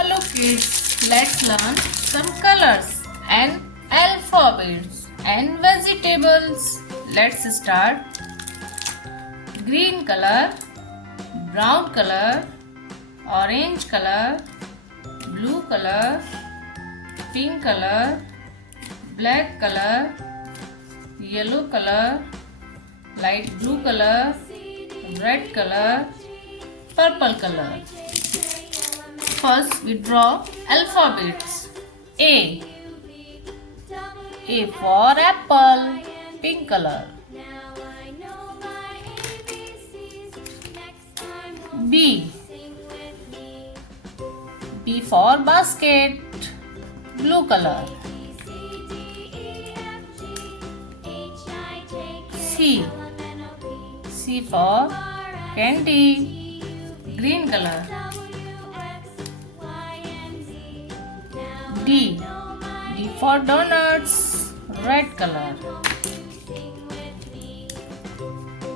Hello kids, let's learn some colors and alphabets and vegetables. Let's start. Green color, brown color, orange color, blue color, pink color, black color, yellow color, light blue color, red color, purple color. First we draw alphabets. A. A for apple, pink color. B. B for basket, blue color. C. C for candy, green color. D. D for donuts, red color.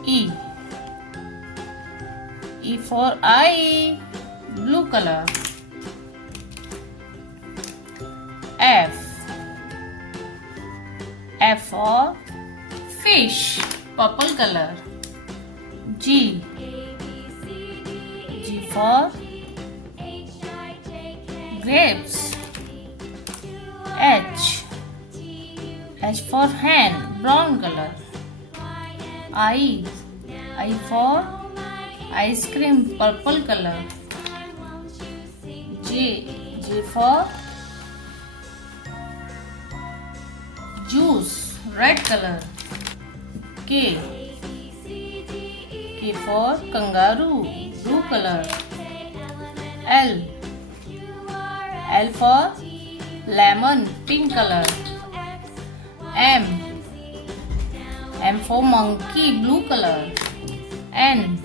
E. E for eye, blue color. F. F for fish, purple color. G. G for grapes. H. H for hen, brown color. I. I for ice cream, purple color. J. J for juice, red color. K. K for kangaroo, blue color. L. L for lemon, pink color. M. M for monkey, blue color. N.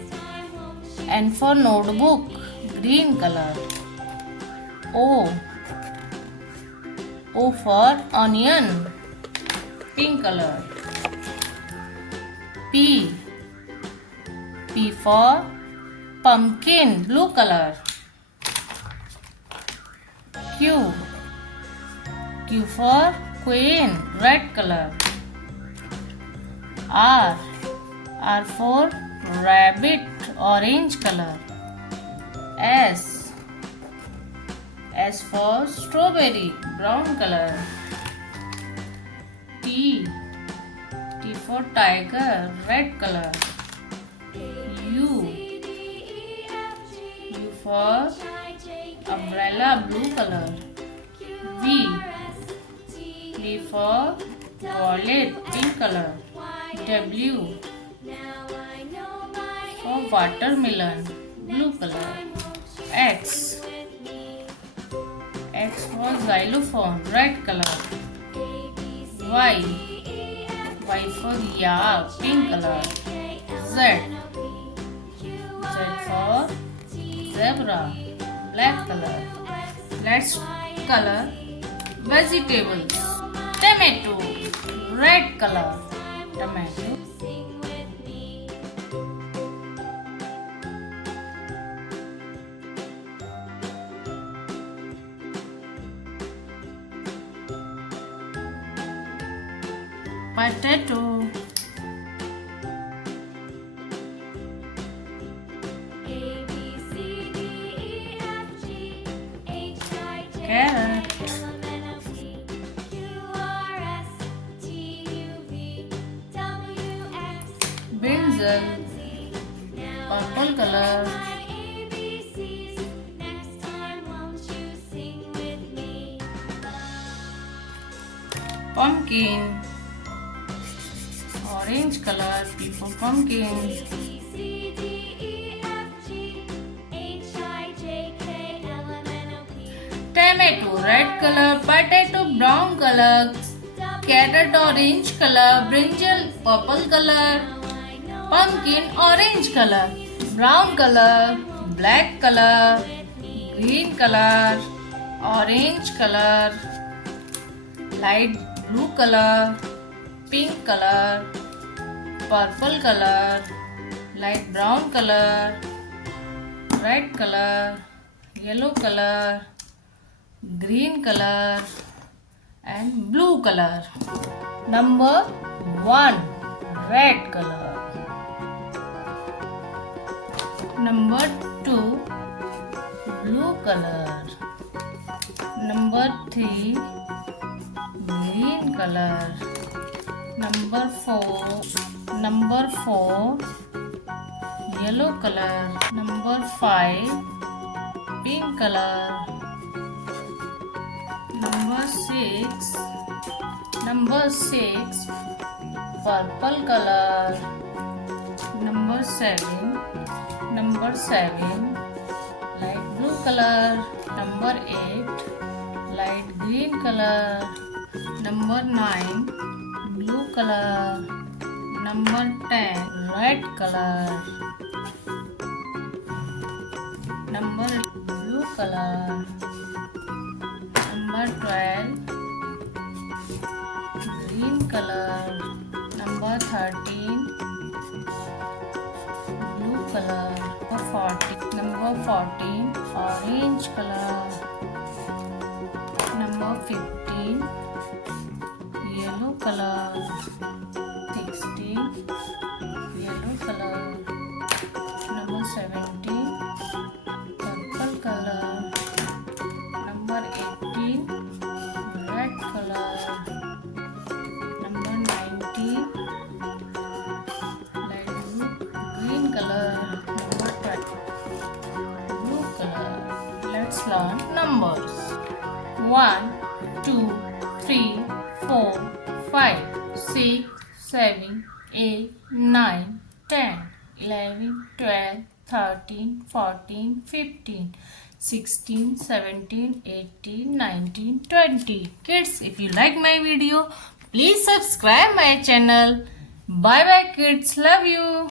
N for notebook, green color. O. O for onion, pink color. P. P for pumpkin, blue color. Q. Q for queen, red color. R. R for rabbit, orange color. S. S for strawberry, brown color. T. T for tiger, red color. U. U for umbrella, blue color. V. V for wallet, pink color. W for watermelon, blue color. X. X for xylophone, red color. Y. Y for yak, pink color. Z. Z for zebra, black color. Let's color vegetables. Tomato, red color. Tomato. Potato. Carrot. Brinjal, purple color. Pumpkin, orange color. P for pumpkin. Tomato, red color. Potato, brown color. Carrot, orange color. Brinjal, purple color. Pumpkin, orange color. Brown color. Black color. Green color. Orange color. Light blue color. Pink color. Purple color. Light brown color. red color, yellow color, green color and blue color. Number 1, red color. Number 2, blue color. Number 3, green color. Number 4, yellow color. Number 5, pink color. Number 6, purple color. Number 7, light blue color. Number 8, light green color. Number 9, blue color. Number 10, red color. Number blue color. Number 12, green color. Number 13, blue color. Number 14, orange color. Number 15, yellow color. 16, yellow color. Number 17, purple color. Number 18, red color. Number 19, light green color. Number 20, blue color. Let's learn numbers. 1, 2, 3, 4, 5, 6, 7, 8, 9, 10, 11, 12, 13, 14, 15, 16, 17, 18, 19, 20. Kids, if you like my video, please subscribe my channel. Bye bye kids. Love you.